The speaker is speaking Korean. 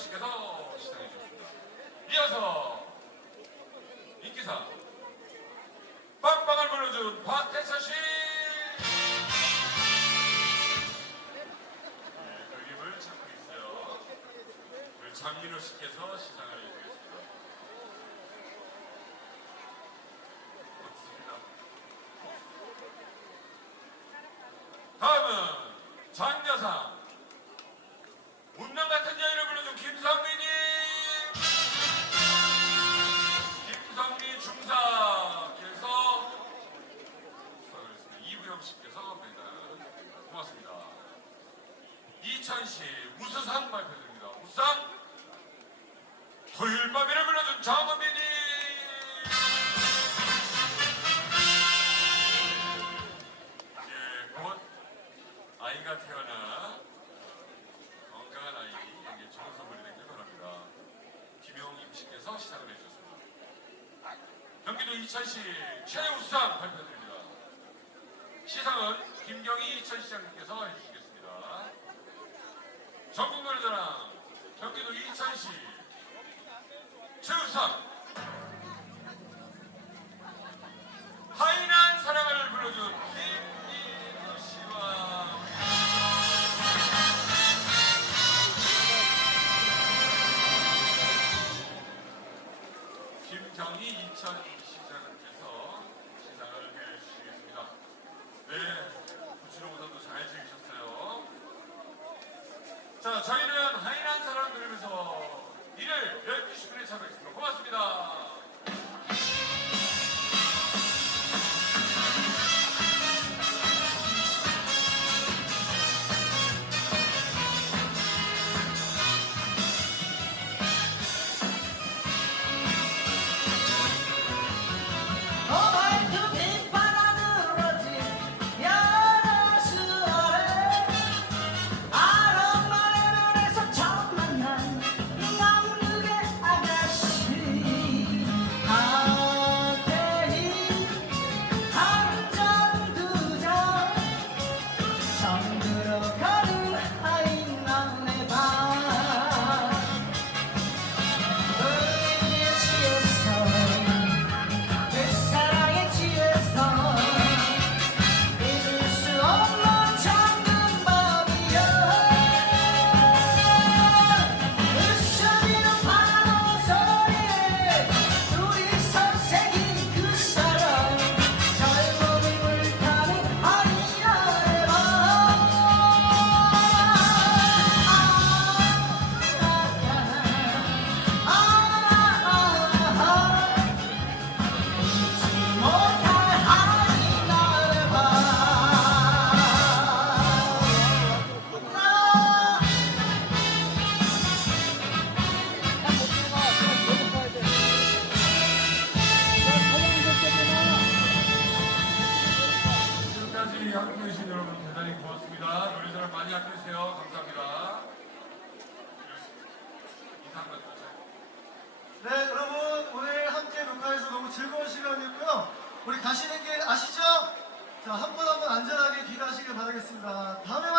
씨께서 시상해 주셨습니다. 이어서 인기상 빵빵을 불러준 박태서 씨. 네, 그림을 찾고 있어요. 우리 장민호 씨께서 시상을 해주겠습니다. 맞습니다. 다음은 장려상 이천시 우수상 발표드립니다. 우상 토요일 밤이를 불러준 정은민님 이제 곧 아이가 태어나 건강한 아이에게 좋은 선물이 되길 바랍니다. 김용임 씨께서 시상을 해주셨습니다. 경기도 이천시 최우수상 발표드립니다. 시상은 김경희 이천시장님께서 해주시겠습니다. 자, 저희는 하인한 사랑 들으면서 일요일 12시 10분에 찾아뵙겠습니다. 고맙습니다. 대단히 고맙습니다. 노래자랑 많이 함께 해주세요. 감사합니다. 네, 여러분 오늘 함께 녹화해서 너무 즐거운 시간이었고요. 우리 가시는 길 아시죠? 자, 한분한분 안전하게 귀가하시길 바라겠습니다. 다음에.